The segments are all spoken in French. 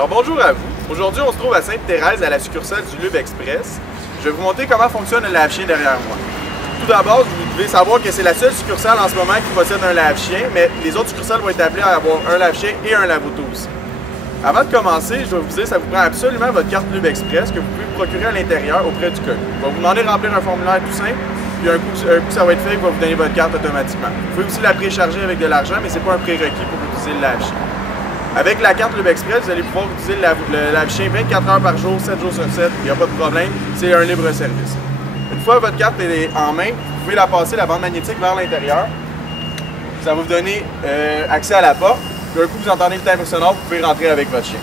Alors bonjour à vous. Aujourd'hui, on se trouve à Sainte-Thérèse à la succursale du Lube Express. Je vais vous montrer comment fonctionne le lave-chien derrière moi. Tout d'abord, vous devez savoir que c'est la seule succursale en ce moment qui possède un lave-chien, mais les autres succursales vont être appelées à avoir un lave-chien et un lave-auto aussi. Avant de commencer, je vais vous dire que ça vous prend absolument votre carte Lube Express que vous pouvez procurer à l'intérieur auprès du commis. On va vous demander de remplir un formulaire tout simple, puis un coup ça va être fait, il va vous donner votre carte automatiquement. Vous pouvez aussi la précharger avec de l'argent, mais ce n'est pas un prérequis pour utiliser le lave-chien. Avec la carte Lube Express, vous allez pouvoir utiliser le lave-chien 24 heures par jour, 7 jours sur 7, il n'y a pas de problème, c'est un libre service. Une fois votre carte est en main, vous pouvez la passer la bande magnétique vers l'intérieur. Ça va vous donner accès à la porte. Puis un coup, vous entendez le timbre sonore, vous pouvez rentrer avec votre chien.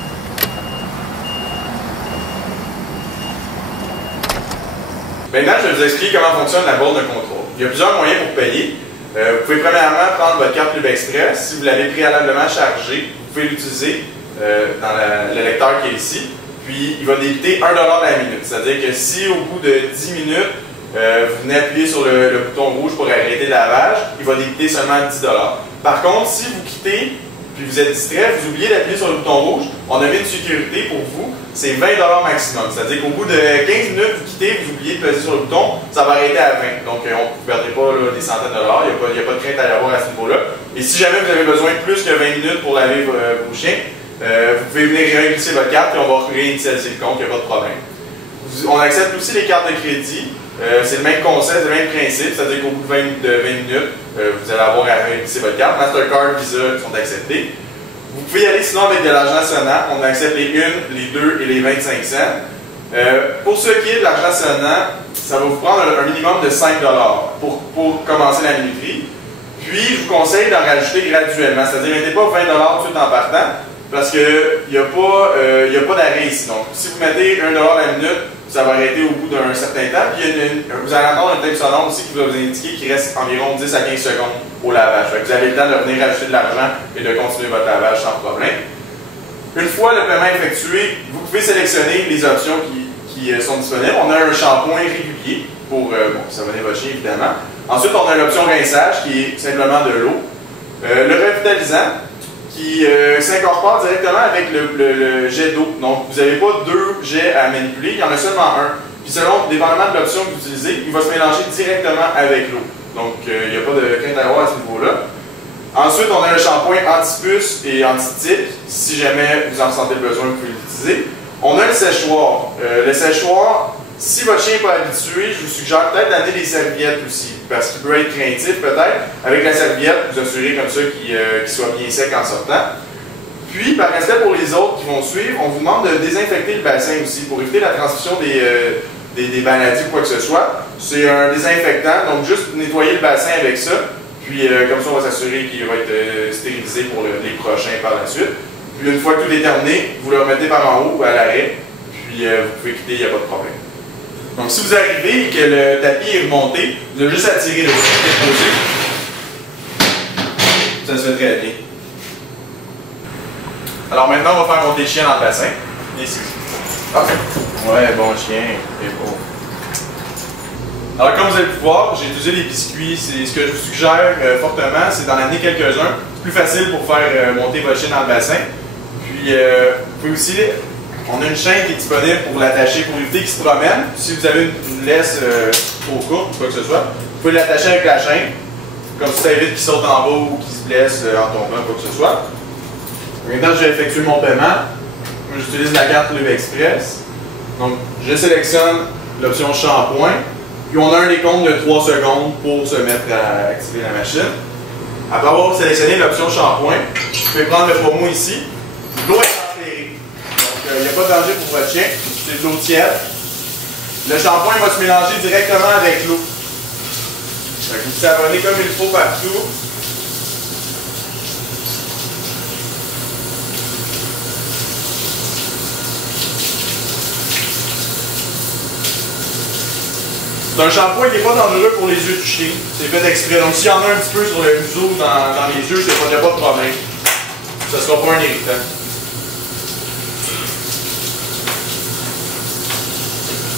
Maintenant, je vais vous expliquer comment fonctionne la borne de contrôle. Il y a plusieurs moyens pour payer. Vous pouvez premièrement prendre votre carte Lube Express. Si vous l'avez préalablement chargée, vous pouvez l'utiliser dans le lecteur qui est ici. Puis, il va débiter 1$ la minute. C'est-à-dire que si au bout de 10 minutes, vous venez appuyer sur le bouton rouge pour arrêter le lavage, il va débiter seulement 10$. Par contre, si vous quittez, puis vous êtes distrait, vous oubliez d'appuyer sur le bouton rouge, on a mis une sécurité pour vous, c'est 20$ maximum. C'est-à-dire qu'au bout de 15 minutes, vous quittez, vous oubliez de peser sur le bouton, ça va arrêter à 20$. Donc, vous ne perdez pas là, des centaines de dollars, il n'y a pas de crainte à y avoir à ce niveau-là. Et si jamais vous avez besoin de plus que 20 minutes pour laver vos chiens, vous pouvez venir réinitialiser votre carte et on va réinitialiser le compte, il n'y a pas de problème. On accepte aussi les cartes de crédit. C'est le même concept, le même principe, c'est-à-dire qu'au bout de 20 minutes, vous allez avoir à réinitialiser votre carte. Mastercard, Visa sont acceptés. Vous pouvez y aller sinon avec de l'argent sonnant. On accepte les 1, les 2 et les 25 cents. Pour ce qui est de l'argent sonnant, ça va vous prendre un minimum de 5$ pour commencer la minuterie. Puis, je vous conseille d'en rajouter graduellement, c'est-à-dire mettez pas 20$ tout de suite en partant, parce qu'il n'y a pas d'arrêt ici. Donc, si vous mettez 1$ la minute, ça va arrêter au bout d'un certain temps. Puis, vous allez entendre un timbre sonore aussi qui va vous indiquer qu'il reste environ 10 à 15 secondes au lavage. Fait que vous avez le temps de venir rajouter de l'argent et de continuer votre lavage sans problème. Une fois le paiement effectué, vous pouvez sélectionner les options qui sont disponibles. On a un shampoing régulier pour savonner votre chien, évidemment. Ensuite, on a l'option rinçage qui est simplement de l'eau. Le revitalisant qui s'incorpore directement avec le jet d'eau. Donc, vous n'avez pas 2 jets à manipuler, il y en a seulement un. Puis selon, dépendamment de l'option que vous utilisez, il va se mélanger directement avec l'eau. Donc, il n'y a pas de crainte à avoir à ce niveau-là. Ensuite, on a un shampoing anti-puce et anti-tique. Si jamais vous en ressentez le besoin, vous pouvez l'utiliser. On a le séchoir. Le séchoir, si votre chien n'est pas habitué, je vous suggère peut-être d'amener des serviettes aussi, parce qu'il peut être craintif peut-être. Avec la serviette, vous assurez comme ça qu'il soit bien sec en sortant. Puis, par respect pour les autres qui vont suivre, on vous demande de désinfecter le bassin aussi pour éviter la transmission des maladies ou quoi que ce soit. C'est un désinfectant, donc juste nettoyer le bassin avec ça. Puis, comme ça, on va s'assurer qu'il va être stérilisé pour les prochains par la suite. Puis, une fois que tout est terminé, vous le remettez par en haut ou à l'arrêt. Puis, vous pouvez quitter, il n'y a pas de problème. Donc, si vous arrivez et que le tapis est remonté, vous avez juste à tirer dessus, déposer. Ça se fait très bien. Alors maintenant, on va faire monter le chien dans le bassin. Ici. Ok. Ouais, bon chien. C'est beau. Alors, comme vous allez pouvoir, j'ai utilisé les biscuits. C'est ce que je vous suggère fortement, c'est d'en amener quelques-uns. C'est plus facile pour faire monter votre chien dans le bassin. Puis, vous pouvez aussi... On a une chaîne qui est disponible pour l'attacher, pour éviter qu'il se promène. Si vous avez une laisse trop courte ou quoi que ce soit, vous pouvez l'attacher avec la chaîne. Comme ça évite qu'il saute en bas ou qu'il se blesse en tombant, quoi que ce soit. Maintenant, je vais effectuer mon paiement. J'utilise la carte Lube Express. Donc, je sélectionne l'option shampoing. Puis, on a un décompte de 3 secondes pour se mettre à activer la machine. Après avoir sélectionné l'option shampoing, vous pouvez prendre le pommeau ici. L'eau est tempérée. Il n'y a pas de danger pour votre chien, c'est de l'eau tiède. Le shampoing va se mélanger directement avec l'eau. Vous savonnez comme il faut partout. C'est un shampoing qui n'est pas dangereux pour les yeux du chien. C'est fait exprès. Donc s'il y en a un petit peu sur le museau, dans les yeux, il n'y a pas de problème. Ce ne sera pas un irritant.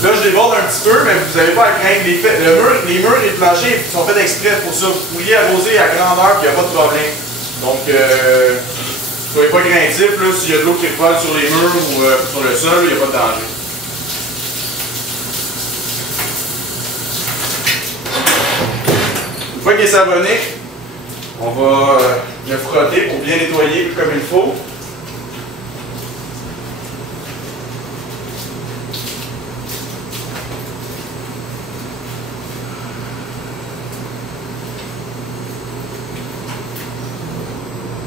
Là, je déborde un petit peu, mais vous n'avez pas à craindre. Les murs et les planchers sont faits exprès pour ça. Vous pourriez arroser à grandeur, puis il n'y a pas de problème. Donc, Soyez pas craintifs, s'il y a de l'eau qui vole sur les murs ou sur le sol, il n'y a pas de danger. Une fois qu'il est savonné, on va le frotter pour bien nettoyer comme il faut.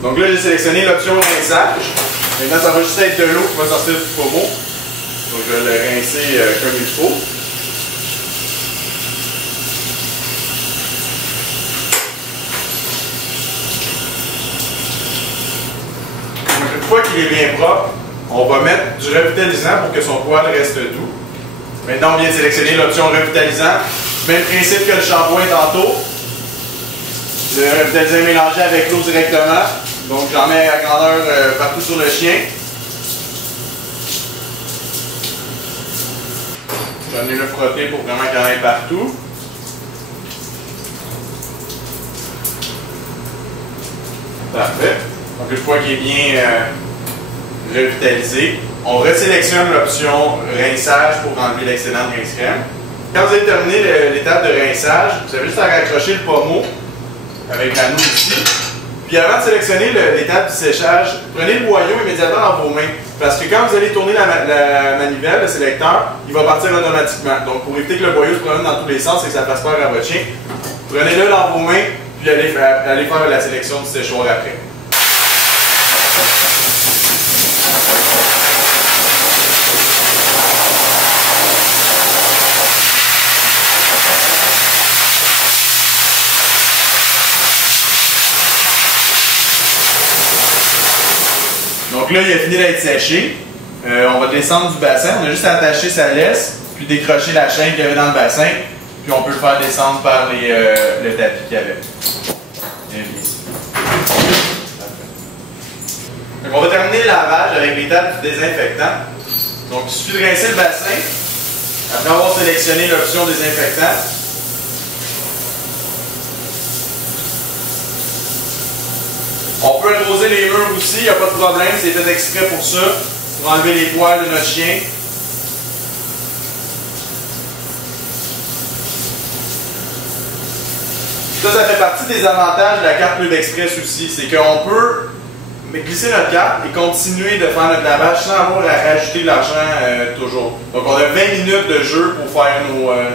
Donc là, j'ai sélectionné l'option rinçage. Maintenant, ça va juste être de l'eau qui va sortir du pommeau. Donc je vais le rincer comme il faut. Donc une fois qu'il est bien propre, on va mettre du revitalisant pour que son poil reste doux. Maintenant, on vient de sélectionner l'option revitalisant. Même principe que le shampoing tantôt. Le revitalisant est mélangé avec l'eau directement. Donc j'en mets à grandeur partout sur le chien. Je vais venir le frotter pour vraiment qu'il y en ait partout. Parfait. Donc une fois qu'il est bien revitalisé, on resélectionne l'option rinçage pour enlever l'excédent de rince-crème. Quand vous avez terminé l'étape de rinçage, vous avez juste à raccrocher le pommeau avec l'anneau ici. Puis avant de sélectionner l'étape du séchage, prenez le boyau immédiatement dans vos mains. Parce que quand vous allez tourner la manivelle, le sélecteur, il va partir automatiquement. Donc pour éviter que le boyau se promène dans tous les sens et que ça fasse peur à votre chien, prenez-le dans vos mains, puis allez faire la sélection du séchoir après. Donc là, il a fini d'être séché. On va descendre du bassin. On a juste à attacher sa laisse, puis décrocher la chaîne qu'il y avait dans le bassin, puis on peut le faire descendre par le tapis qu'il y avait. Donc on va terminer le lavage avec l'étape du désinfectant. Donc il suffit de rincer le bassin, après avoir sélectionné l'option désinfectant. On peut arroser les murs aussi, il n'y a pas de problème, c'est fait exprès pour ça, pour enlever les poils de notre chien. Ça fait partie des avantages de la carte Club Express aussi, c'est qu'on peut glisser notre carte et continuer de faire notre lavage sans avoir à rajouter de l'argent toujours. Donc on a 20 minutes de jeu pour faire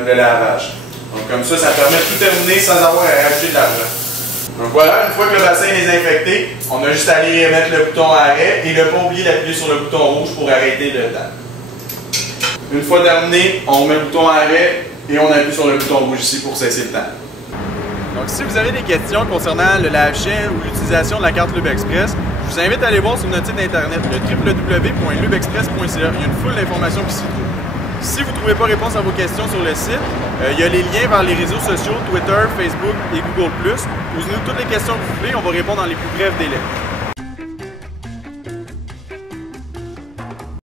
le lavage. Donc comme ça permet de tout terminer sans avoir à rajouter de l'argent. Donc voilà, une fois que le bassin est désinfecté, on a juste à aller mettre le bouton arrêt et ne pas oublier d'appuyer sur le bouton rouge pour arrêter le temps. Une fois terminé, on met le bouton arrêt et on appuie sur le bouton rouge ici pour cesser le temps. Donc si vous avez des questions concernant le lave-chien ou l'utilisation de la carte Lube Express, je vous invite à aller voir sur notre site internet, le www.lubexpress.ca. Il y a une foule d'informations qui s'y trouvent. Si vous ne trouvez pas réponse à vos questions sur le site, il y a les liens vers les réseaux sociaux, Twitter, Facebook et Google+. Posez-nous toutes les questions que vous voulez, on va répondre dans les plus brefs délais.